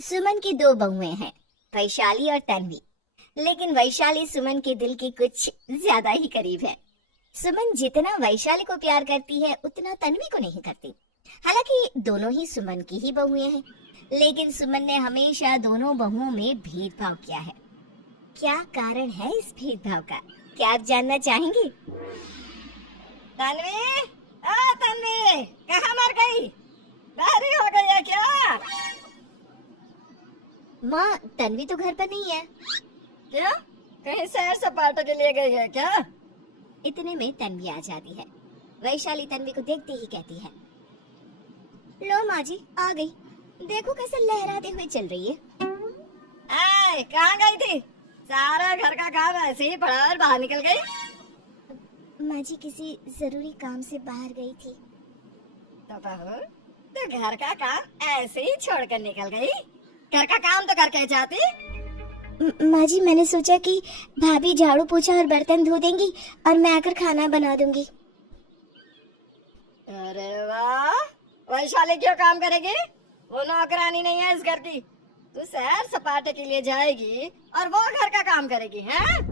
सुमन की दो बहुएं हैं, वैशाली और तन्वी। लेकिन वैशाली सुमन के दिल के कुछ ज्यादा ही करीब है। सुमन जितना वैशाली को प्यार करती है उतना तन्वी को नहीं करती। हालांकि दोनों ही सुमन की ही बहुएं हैं, लेकिन सुमन ने हमेशा दोनों बहुओं में भेदभाव किया है। क्या कारण है इस भेदभाव का, क्या आप जानना चाहेंगे? तन्वी, तन्वी, कहाँ मर गई? बाहरी हो गई है क्या? माँ, तन्वी तो घर पर नहीं है। क्या? कहीं सैर सपाटे के लिए गई है क्या? इतने में तन्वी आ जाती है। वैशाली तन्वी को देखते ही कहती है, लो माँ जी, आ गई। देखो कैसे लहराते हुए चल रही है। कहाँ गई थी? सारा घर का काम ऐसे ही पड़ा और बाहर निकल गई। माँ जी किसी जरूरी काम से बाहर गई थी। तो बहू, तो घर का काम ऐसे ही छोड़कर निकल गई? घर का काम तो करके जाती। माँ जी, मैंने सोचा कि भाभी झाड़ू पोछा और बर्तन धो देंगी और मैं आकर खाना बना दूंगी। अरे वाह, वैशाली क्यों काम करेगी? वो नौकरानी नहीं है इस घर की। तू सैर सपाटे के लिए जाएगी और वो घर का काम करेगी, हैं?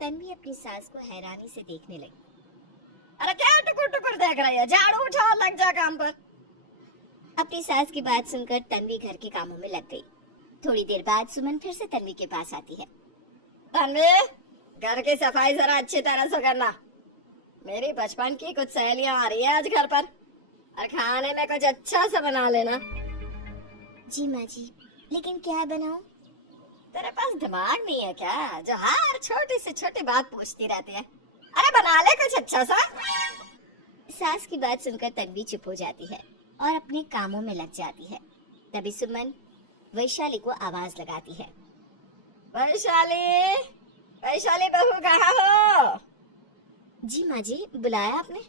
तन्वी अपनी सास को हैरानी से देखने लगी। अरे क्या टुकुर टुकुर देख रही है? झाड़ू उठा और लग जा काम पर। अपनी सास की बात सुनकर तन्वी घर के कामों में लग गई। थोड़ी देर बाद सुमन फिर से तन्वी के पास आती है। तन्वी, घर की सफाई जरा अच्छी तरह से करना। मेरी बचपन की कुछ सहेलियां आ रही है आज घर पर, और खाने में कुछ अच्छा सा बना लेना। जी माँ जी, लेकिन क्या बनाऊं? तेरे पास दिमाग नहीं है क्या, जो हर छोटी से छोटी बात पूछती रहती है? अरे बना ले कुछ अच्छा सा। सास की बात सुनकर तन्वी चुप हो जाती है और अपने कामों में लग जाती है। तभी सुमन वैशाली को आवाज लगाती है। वैशाली, वैशाली बहू कहाँ हो? जी माँ जी, बुलाया आपने?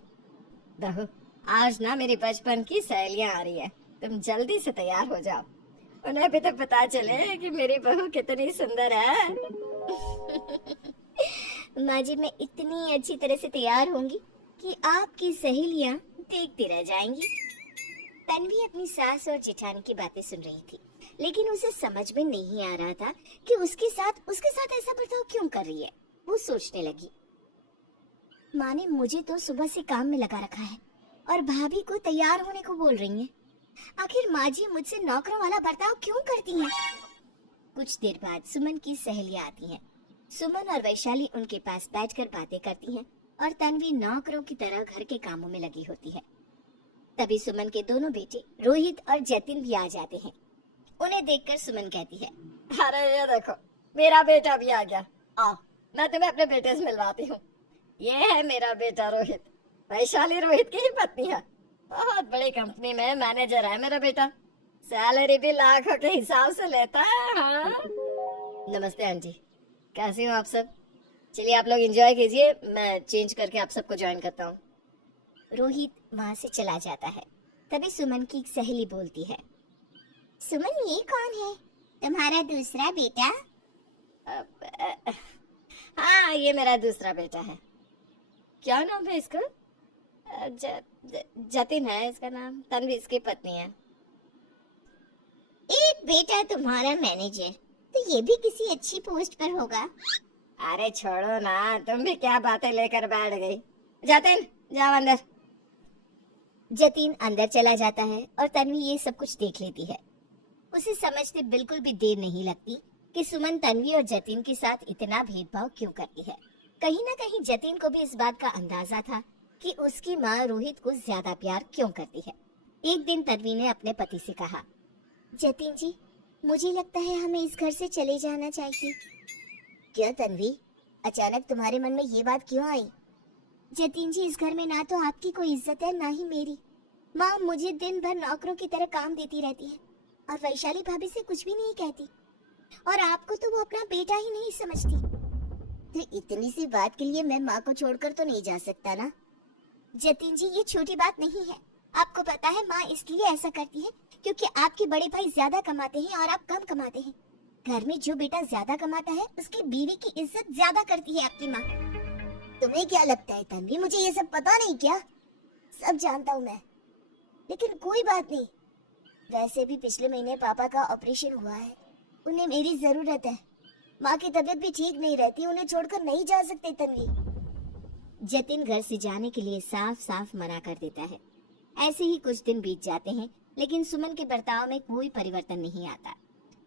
बहू, आज ना मेरी बचपन की सहेलियां आ रही है, तुम जल्दी से तैयार हो जाओ। उन्हें भी तो पता चले कि मेरी बहू कितनी सुंदर है। माँ जी, मैं इतनी अच्छी तरह से तैयार होंगी कि आपकी सहेलियां देखती रह जाएंगी। तन्वी अपनी सास और जेठानी की बातें सुन रही थी, लेकिन उसे समझ में नहीं आ रहा था कि उसके साथ ऐसा बर्ताव क्यों कर रही है। वो सोचने लगी, माँ ने मुझे तो सुबह से काम में लगा रखा है और भाभी को तैयार होने को बोल रही हैं। आखिर माँ जी मुझसे नौकरों वाला बर्ताव क्यों करती हैं? कुछ देर बाद सुमन की सहेलियां आती हैं। सुमन और वैशाली उनके पास बैठकर बातें करती हैं और तन्वी नौकरों की तरह घर के कामों में लगी होती है। तभी सुमन के दोनों बेटे रोहित और जतिन भी आ जाते हैं। उन्हें देखकर सुमन कहती है, अरे ये देखो, मेरा बेटा भी आ गया। आओ, मैं तुम्हें अपने बेटे से मिलवाती हूँ। ये है मेरा बेटा रोहित। वैशाली रोहित की ही पत्नी है। बहुत बड़ी कंपनी में मैनेजर है मेरा बेटा। सैलरी भी लाखों के हिसाब से लेता है। हाँ? नमस्ते आंटी, कैसी हो आप सब? चलिए आप लोग एंजॉय कीजिए, मैं चेंज करके आप सबको ज्वाइन करता हूँ। रोहित वहाँ से चला जाता है। तभी सुमन की एक सहेली बोलती है, सुमन ये कौन है? तुम्हारा दूसरा बेटा? हाँ, ये मेरा दूसरा बेटा है। क्या नाम है इसका? जतिन है इसका नाम। तन्वी इसकी पत्नी है। एक बेटा तुम्हारा मैनेजर, तो ये भी किसी अच्छी पोस्ट पर होगा। अरे छोड़ो ना, तुम भी क्या बातें लेकर बैठ गई। जतिन, जाओ अंदर। जतिन अंदर चला जाता है और तन्वी ये सब कुछ देख लेती है। उसे समझते बिल्कुल भी देर नहीं लगती कि सुमन तन्वी और जतिन के साथ इतना भेदभाव क्यों करती है। कहीं ना कहीं जतिन को भी इस बात का अंदाजा था कि उसकी माँ रोहित को ज्यादा प्यार क्यों करती है। एक दिन तन्वी ने अपने पति से कहा, जतिन जी, मुझे लगता है हमें इस घर से चले जाना चाहिए। क्यों तन्वी, अचानक तुम्हारे मन में ये बात क्यों आई? जतिन जी, इस घर में ना तो आपकी कोई इज्जत है ना ही मेरी। माँ मुझे दिन भर नौकरों की तरह काम देती रहती है और वैशाली भाभी से कुछ भी नहीं कहती, और आपको तो वो अपना बेटा ही नहीं समझती। तो इतनी सी बात के लिए मैं माँ को छोड़कर तो नहीं जा सकता ना। जतिन जी, ये छोटी बात नहीं है। आपको पता है माँ इसलिए ऐसा करती है क्योंकि आपके बड़े भाई ज्यादा कमाते हैं और आप कम कमाते हैं। घर में जो बेटा ज्यादा कमाता है उसकी बीवी की इज्जत ज्यादा करती है आपकी माँ। तुम्हें क्या लगता है तन्वी, मुझे ये सब पता नहीं क्या? सब जानता हूँ मैं, लेकिन कोई बात नहीं। वैसे भी पिछले महीने पापा का ऑपरेशन हुआ है, उन्हें मेरी जरूरत है। माँ की तबीयत भी ठीक नहीं रहती, उन्हें छोड़कर नहीं जा सकते तन्वी। जतिन घर से जाने के लिए साफ साफ मना कर देता है। ऐसे ही कुछ दिन बीत जाते हैं, लेकिन सुमन के बर्ताव में कोई परिवर्तन नहीं आता।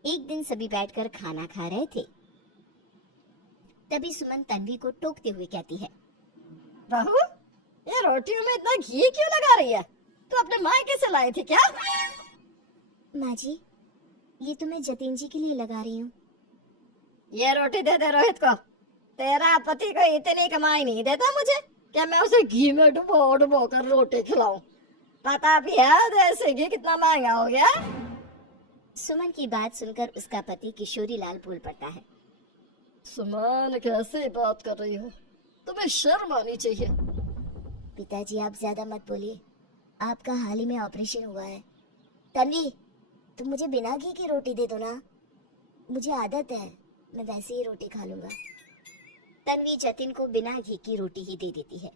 एक दिन सभी बैठकर खाना खा रहे थे, तभी सुमन तन्वी को टोकते हुए कहती है, बहू, ये रोटियों में इतना घी क्यों लगा रही है? तू अपने मायके से लाई थी क्या? माँ जी, ये तो मैं जतिन जी के लिए लगा रही हूँ। ये रोटी दे दे रोहित को। तेरा पति को इतनी कमाई नहीं देता मुझे क्या मैं उसे घी में डुबो डुबो कर रोटी खिलाऊं? पता भी है देसी घी कितना महंगा हो गया। सुमन की बात सुनकर उसका पति किशोरी लाल बोल पड़ता है, सुमन, कैसे बात कर रही हो? तुम्हें शर्म आनी चाहिए। पिताजी आप ज्यादा मत बोलिए, आपका हाल ही में ऑपरेशन हुआ है। तन्वी, तुम मुझे बिना घी की रोटी दे दो ना, मुझे आदत है, मैं वैसे ही रोटी खा लूंगा। तन्वी जतिन को बिना घी की रोटी ही दे देती है।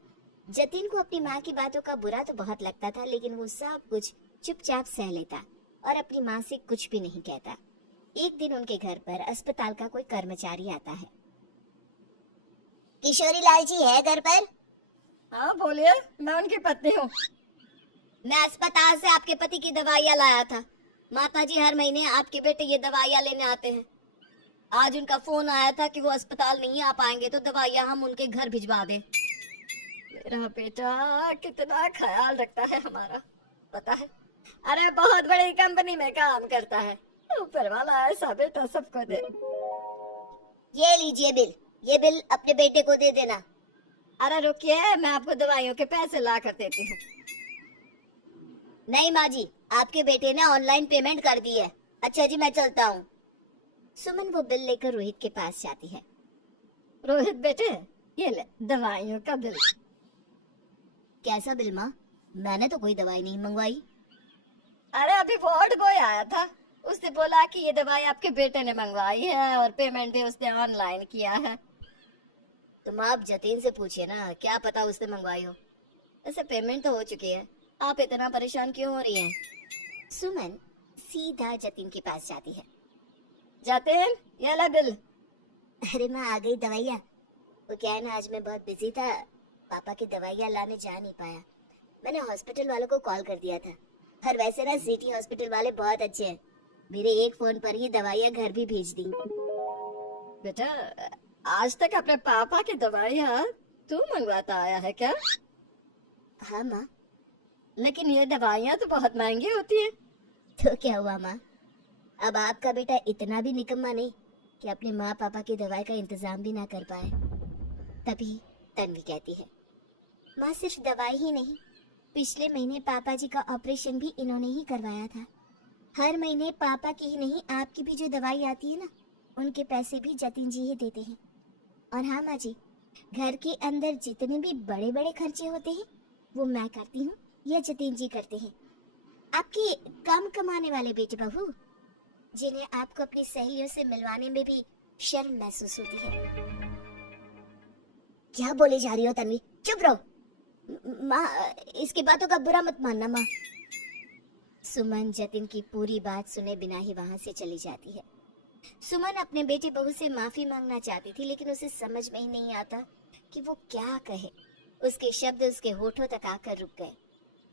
जतिन को अपनी माँ की बातों का बुरा तो बहुत लगता था, लेकिन वो सब कुछ चुपचाप सह लेता और अपनी माँ से कुछ भी नहीं कहता। एक दिन उनके घर पर अस्पताल का कोई कर्मचारी आता है। किशोरी लाल जी है घर पर? हाँ बोलिए, मैं उनकी पत्नी हूँ। मैं अस्पताल से आपके पति की दवाइयाँ लाया था। माताजी हर महीने आपके बेटे ये दवाइयाँ लेने आते हैं। आज उनका फोन आया था कि वो अस्पताल नहीं आ पाएंगे, तो दवाइयाँ हम उनके घर भिजवा दें। मेरा बेटा कितना ख्याल रखता है हमारा, पता है? अरे बहुत बड़ी कंपनी में काम करता है। ऊपर वाला ऐसा बेटा सबको दे। ये लीजिए बिल, ये बिल अपने बेटे को दे देना। अरे रुकिए, मैं आपको दवाइयों के पैसे ला कर देती हूँ। नहीं माँ जी, आपके बेटे ने ऑनलाइन पेमेंट कर दी है। अच्छा जी, मैं चलता हूँ। सुमन वो बिल लेकर रोहित के पास जाती है। रोहित बेटे, ये ले दवाइयों का बिल। कैसा बिल माँ? मैंने तो कोई दवाई नहीं मंगवाई। अरे अभी वार्ड बॉय आया था, उसने बोला कि ये दवाई आपके बेटे ने मंगवाई है और पेमेंट भी उसने ऑनलाइन किया है। तुम आप जतिन से पूछिए ना, क्या पता उसने मंगवाई हो। ऐसे पेमेंट तो हो चुकी है, आप इतना परेशान क्यों हो रही हैं? सुमन सीधा जतिन के पास जाती है। जतिन, ये ले बिल। अरे माँ, आ गई दवाइयाँ। वो क्या है ना, आज मैं बहुत बिजी था, पापा की दवाइयाँ लाने जा नहीं पाया। मैंने हॉस्पिटल वालों को कॉल कर दिया था, और वैसे ना सिटी हॉस्पिटल वाले बहुत अच्छे हैं, मेरे एक फोन पर ही दवाइयाँ घर भी भेज दी। बेटा, आज तक अपने पापा की दवाइयाँ तू मंगवाता आया है क्या? हाँ माँ। लेकिन ये दवाइयाँ तो बहुत महंगी होती है। तो क्या हुआ माँ, अब आपका बेटा इतना भी निकम्मा नहीं कि अपने माँ पापा की दवाई का इंतजाम भी ना कर पाए। तभी तन्वी कहती है, माँ सिर्फ दवाई ही नहीं, पिछले महीने पापा जी का ऑपरेशन भी इन्होंने ही करवाया था। हर महीने पापा की ही नहीं, आपकी भी जो दवाई आती है ना, उनके पैसे भी जतिन जी ही देते हैं। और हाँ माँ जी, घर के अंदर जितने भी बड़े बड़े खर्चे होते हैं वो मैं करती हूँ या जतिन जी करते हैं। आपके कम कमाने वाले बेटे बहू, जिन्हें आपको अपनी सहेलियों से मिलवाने में भी शर्म महसूस होती है। क्या बोले जा रही हो तन्वी? चुप रहो माँ, इसकी बातों का बुरा मत मानना माँ। सुमन जतिन की पूरी बात सुने बिना ही वहां से चली जाती है। सुमन अपने बेटे बहू से माफी मांगना चाहती थी, लेकिन उसे समझ में ही नहीं आता कि वो क्या कहे। उसके शब्द उसके होठों तक आकर रुक गए।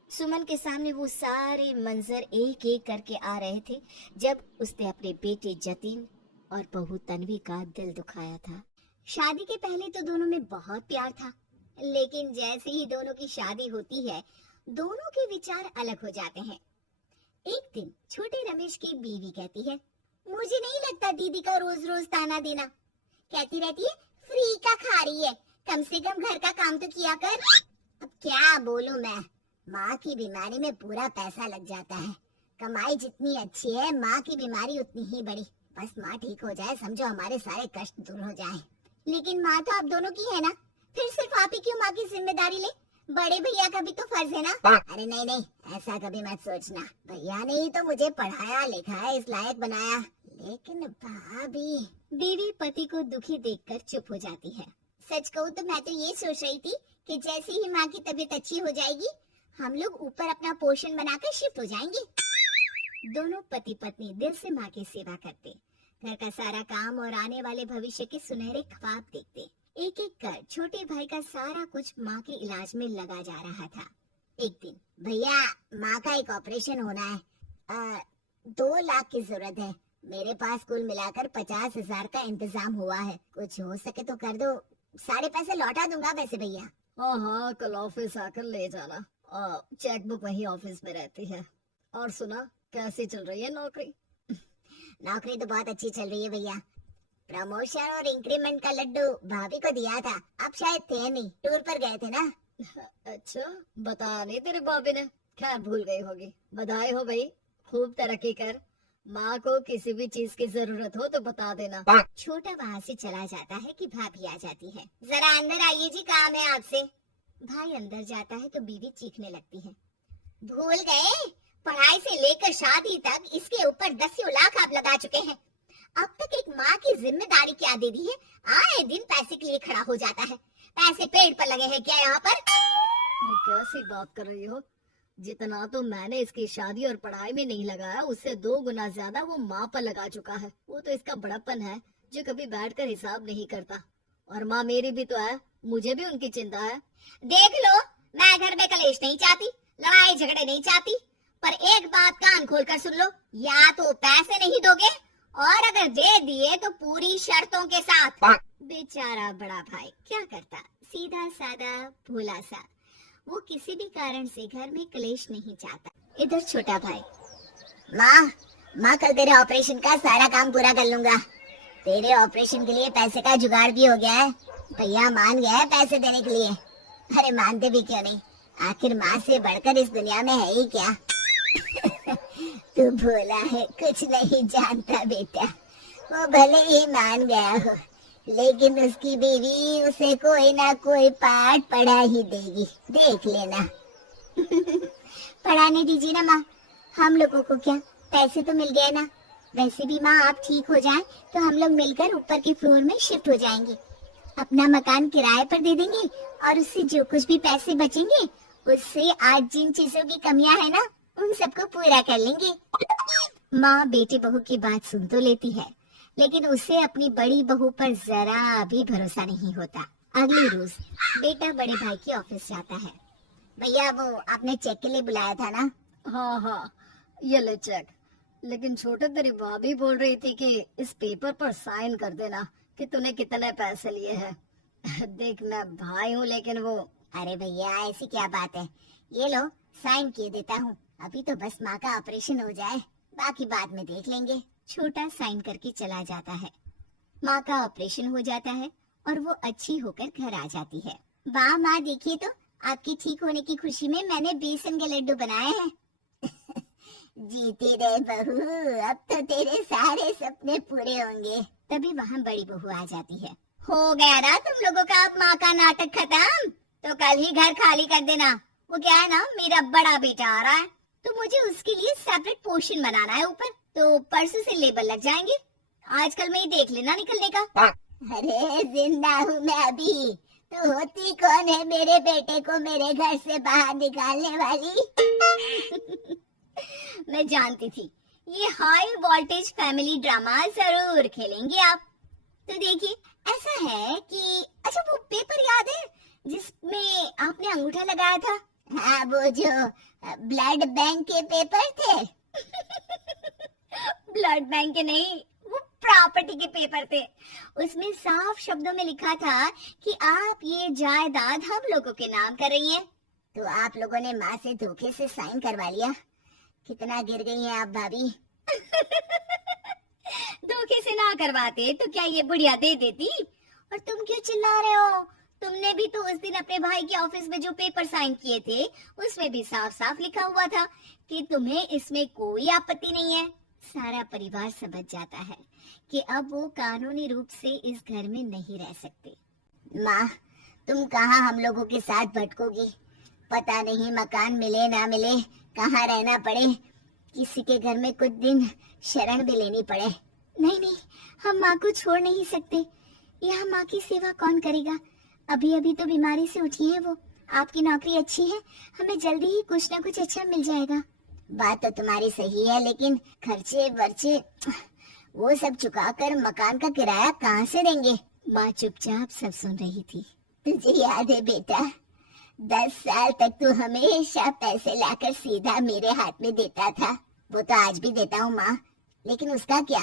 सुमन के सामने वो सारे मंजर एक एक करके आ रहे थे जब उसने अपने बेटे जतिन और बहू तन्वी का दिल दुखाया था। शादी के पहले तो दोनों में बहुत प्यार था, लेकिन जैसे ही दोनों की शादी होती है, दोनों के विचार अलग हो जाते हैं। एक दिन छोटे रमेश की बीवी कहती है, मुझे नहीं लगता दीदी का रोज रोज ताना देना। कहती रहती है फ्री का खा रही है, कम से कम घर का काम तो किया कर। अब क्या बोलूं मैं, माँ की बीमारी में पूरा पैसा लग जाता है। कमाई जितनी अच्छी है, माँ की बीमारी उतनी ही बड़ी। बस माँ ठीक हो जाए, समझो हमारे सारे कष्ट दूर हो जाए। लेकिन माँ तो आप दोनों की है ना, फिर सिर्फ आप ही क्यों माँ की जिम्मेदारी ले? बड़े भैया का भी तो फर्ज है ना। अरे नहीं नहीं, ऐसा कभी मत सोचना। भैया ने ही तो मुझे पढ़ाया लिखाया, इस लायक बनाया। लेकिन भाभी, बीवी पति को दुखी देखकर चुप हो जाती है। सच कहूँ तो मैं तो ये सोच रही थी कि जैसे ही माँ की तबीयत अच्छी हो जाएगी, हम लोग ऊपर अपना पोर्शन बनाकर शिफ्ट हो जाएंगे। दोनों पति पत्नी दिल से माँ की सेवा करते, घर का सारा काम और आने वाले भविष्य के सुनहरे ख्वाब देखते। एक एक कर छोटे भाई का सारा कुछ माँ के इलाज में लगा जा रहा था। एक दिन, भैया माँ का एक ऑपरेशन होना है, 2 लाख की जरूरत है। मेरे पास कुल मिलाकर 50,000 का इंतजाम हुआ है, कुछ हो सके तो कर दो, सारे पैसे लौटा दूंगा वैसे भैया। हाँ हाँ, कल ऑफिस आकर ले जाना। चेकबुक वही ऑफिस में रहती है। और सुना, कैसी चल रही है नौकरी? नौकरी तो बहुत अच्छी चल रही है भैया। प्रमोशन और इंक्रीमेंट का लड्डू भाभी को दिया था, आप शायद थे नहीं, टूर पर गए थे ना। अच्छा, बताया नहीं तेरी भाभी ने? खैर भूल गई होगी। बधाई हो भाई, खूब तरक्की कर। माँ को किसी भी चीज की जरूरत हो तो बता देना। छोटा वहाँ से चला जाता है कि भाभी आ जाती है। जरा अंदर आइए जी, काम है आपसे। भाई अंदर जाता है तो बीवी चीखने लगती है। भूल गए, पढ़ाई से लेकर शादी तक इसके ऊपर 10 लाख आप लगा चुके हैं। अब तक एक माँ की जिम्मेदारी क्या दे दी है, आए दिन पैसे के लिए खड़ा हो जाता है। पैसे पेड़ पर लगे हैं क्या यहाँ पर? कैसी बात कर रही हो? जितना तो मैंने इसकी शादी और पढ़ाई में नहीं लगाया, उससे 2 गुना ज्यादा वो माँ पर लगा चुका है। वो तो इसका बड़प्पन है जो कभी बैठकर हिसाब नहीं करता। और माँ मेरी भी तो है, मुझे भी उनकी चिंता है। देख लो, मैं घर में कलेश नहीं चाहती, लड़ाई झगड़े नहीं चाहती, पर एक बात कान खोल कर सुन लो, या तो पैसे नहीं दोगे और अगर दे दिए तो पूरी शर्तों के साथ। बेचारा बड़ा भाई क्या करता, सीधा सादा भोला सा, वो किसी भी कारण से घर में कलेश नहीं चाहता। इधर छोटा भाई, माँ कल तेरे ऑपरेशन का सारा काम पूरा कर लूंगा। तेरे ऑपरेशन के लिए पैसे का जुगाड़ भी हो गया है, भैया मान गया है पैसे देने के लिए। अरे मानते भी क्यों नहीं, आखिर माँ से बढ़कर इस दुनिया में है ही क्या। तू भोला है, कुछ नहीं जानता बेटा। वो भले ही मान गया हो, लेकिन उसकी बीवी उसे कोई ना कोई पाठ पढ़ा ही देगी, देख लेना। पढ़ाने दीजिए ना माँ, हम लोगों को क्या, पैसे तो मिल गए ना। वैसे भी माँ आप ठीक हो जाएं तो हम लोग मिलकर ऊपर के फ्लोर में शिफ्ट हो जाएंगे, अपना मकान किराए पर दे देंगे और उससे जो कुछ भी पैसे बचेंगे उससे आज जिन चीजों की कमियां है ना उन सबको पूरा कर लेंगे। माँ बेटी बहू की बात सुन तो लेती है, लेकिन उसे अपनी बड़ी बहू पर जरा भी भरोसा नहीं होता। अगले रोज बेटा बड़े भाई के ऑफिस जाता है। भैया वो आपने चेक के लिए बुलाया था ना? हाँ हाँ, ये ले चेक। लेकिन छोटे, तेरी भाभी बोल रही थी कि इस पेपर पर साइन कर देना कि तूने कितने पैसे लिए हैं। देख मैं भाई हूँ, लेकिन वो। अरे भैया ऐसी क्या बात है, ये लो साइन किए देता हूँ, अभी तो बस माँ का ऑपरेशन हो जाए, बाकी बाद में देख लेंगे। छोटा साइन करके चला जाता है। माँ का ऑपरेशन हो जाता है और वो अच्छी होकर घर आ जाती है। वाह माँ, देखिए तो आपकी ठीक होने की खुशी में मैंने बेसन के लड्डू बनाए हैं। जीती रहे बहू, अब तो तेरे सारे सपने पूरे होंगे। तभी वहाँ बड़ी बहू आ जाती है। हो गया ना तुम लोगों का अब माँ का नाटक खत्म, तो कल ही घर खाली कर देना। वो क्या है ना, मेरा बड़ा बेटा आ रहा है तो मुझे उसके लिए सेपरेट पोर्शन बनाना है ऊपर, तो परसों से लेबर लग जाएंगे। आजकल में ही देख लेना निकलने का। अरे जिंदा हूँ मैं अभी, तो होती कौन है मेरे बेटे को मेरे घर से बाहर निकालने वाली। मैं जानती थी ये हाई वोल्टेज फैमिली ड्रामा जरूर खेलेंगे आप। तो देखिए ऐसा है कि, अच्छा वो पेपर याद है जिसमें आपने अंगूठा लगाया था? हाँ, वो जो ब्लड बैंक के पेपर थे। ब्लड बैंक के नहीं, वो प्रॉपर्टी के पेपर थे। उसमें साफ शब्दों में लिखा था कि आप ये जायदाद हम लोगों के नाम कर रही हैं। तो आप लोगों ने माँ से धोखे से साइन करवा लिया। कितना गिर गई हैं आप भाभी। धोखे से ना करवाते तो क्या ये बुढ़िया दे देती? और तुम क्यों चिल्ला रहे हो? तुमने भी तो उस दिन अपने भाई के ऑफिस में जो पेपर साइन किए थे उसमें भी साफ साफ लिखा हुआ था कि तुम्हें इसमें कोई आपत्ति नहीं है। सारा परिवार समझ जाता है कि अब वो कानूनी रूप से इस घर में नहीं रह सकते। माँ, तुम कहाँ हम लोगों के साथ भटकोगी? पता नहीं मकान मिले ना मिले, कहाँ रहना पड़े, किसी के घर में कुछ दिन शरण भी लेनी पड़े। नहीं नहीं, हम माँ को छोड़ नहीं सकते। यहाँ माँ की सेवा कौन करेगा? अभी अभी तो बीमारी से उठी है वो। आपकी नौकरी अच्छी है, हमें जल्दी ही कुछ ना कुछ अच्छा मिल जाएगा। बात तो तुम्हारी सही है, लेकिन खर्चे वर्चे वो सब चुकाकर मकान का किराया कहाँ से देंगे? माँ चुपचाप सब सुन रही थी। तुझे याद है बेटा, 10 साल तक तू हमेशा पैसे लाकर सीधा मेरे हाथ में देता था। वो तो आज भी देता हूँ माँ, लेकिन उसका क्या?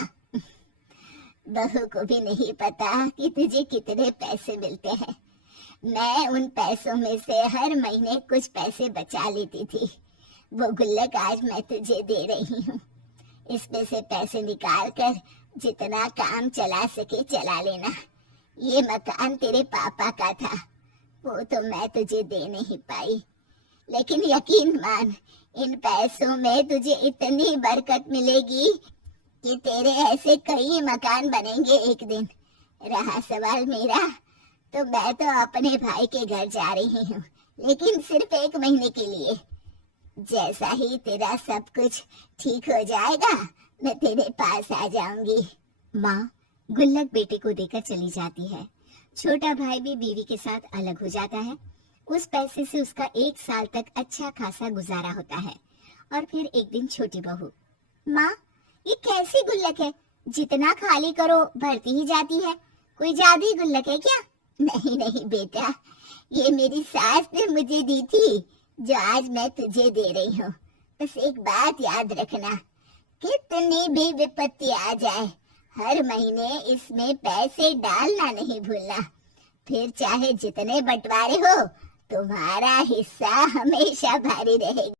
बहू को भी नहीं पता कि तुझे कितने पैसे मिलते हैं। मैं उन पैसों में से हर महीने कुछ पैसे बचा लेती थी। वो गुल्लक आज मैं तुझे दे रही हूँ। इसमें से पैसे निकाल कर जितना काम चला सके चला लेना। ये मकान तेरे पापा का था, वो तो मैं तुझे दे नहीं पाई, लेकिन यकीन मान, इन पैसों में तुझे इतनी बरकत मिलेगी कि तेरे ऐसे कई मकान बनेंगे एक दिन। रहा सवाल मेरा, तो मैं तो अपने भाई के घर जा रही हूँ, लेकिन सिर्फ 1 महीने के लिए। जैसा ही तेरा सब कुछ ठीक हो जाएगा, मैं तेरे पास आ जाऊंगी। माँ गुल्लक बेटे को देकर चली जाती है। छोटा भाई भी बीवी के साथ अलग हो जाता है। उस पैसे से उसका 1 साल तक अच्छा खासा गुजारा होता है। और फिर एक दिन छोटी बहू, माँ ये कैसी गुल्लक है? जितना खाली करो भरती ही जाती है। कोई जादुई गुल्लक है क्या? नहीं नहीं बेटा, ये मेरी सास ने मुझे दी थी, जो आज मैं तुझे दे रही हूँ। बस एक बात याद रखना, कितनी भी विपत्ति आ जाए, हर महीने इसमें पैसे डालना नहीं भूलना। फिर चाहे जितने बंटवारे हो, तुम्हारा हिस्सा हमेशा भारी रहेगा।